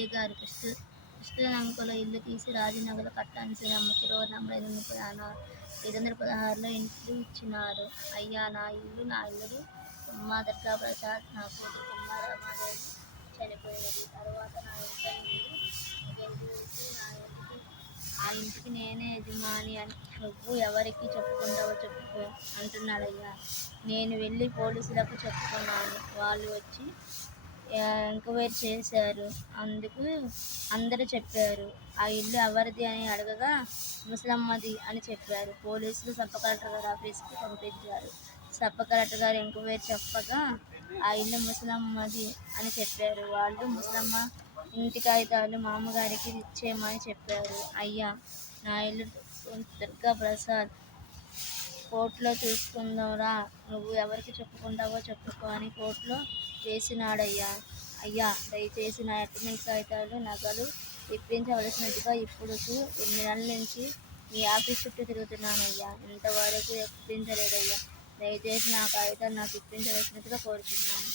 అయ్యగారు కృష్ణలంకలో ఇల్లు తీసి రాజనగర్లో కట్టాల్సిన కిలో నంబర్ 516లో ఇంటి ఇచ్చినారు. అయ్యా, నా ఇల్లుడు ఉమా దుర్గాప్రసాద్, నా కూతురు కుమారమాదేవి చనిపోయినది. తరువాత నా ఇంట్లో నుండి గెంటి ఆ ఇంటికి నేనే యజమాని అని నువ్వు ఎవరికి చెప్పుకుంటావో చెప్పుకో అంటున్నాడయ్యా. నేను వెళ్ళి పోలీసులకు చెప్పుకున్నాను. వాళ్ళు వచ్చి ఎంక్వైరీ చేశారు. అందుకు అందరూ చెప్పారు ఆ ఇల్లు ఎవరిది అని అడగగా ముసలమ్మది అని చెప్పారు. పోలీసులు సబ్ కలెక్టర్ గారి ఆఫీస్కి పంపించారు. సబ్ కలెక్టర్ గారు ఎంక్వైరీ చెప్పగా ఆ ఇల్లు ముసలమ్మది అని చెప్పారు. వాళ్ళు ముసలమ్మ ఇంటి కాగితాలు మామగారికి ఇచ్చేయమని చెప్పారు. అయ్యా, నా ఇల్లు దుర్గాప్రసాద్ కోర్టులో చూసుకుందాంరా, నువ్వు ఎవరికి చెప్పుకుంటావో చెప్పుకో అని కోర్టులో వేసినాడయ్యా. అయ్యా, దయచేసి నా అగ్రిమెంట్ కాగితాలు నగలు ఇప్పించవలసినదిగా. ఇప్పుడుకు 8 నెలల నుంచి మీ ఆఫీస్ చుట్టూ తిరుగుతున్నానయ్యా, ఇంతవరకు ఇప్పించలేదయ్యా. దయచేసి నా కాగితాలు నాకు ఇప్పించవలసినదిగా కోరుచున్నాను.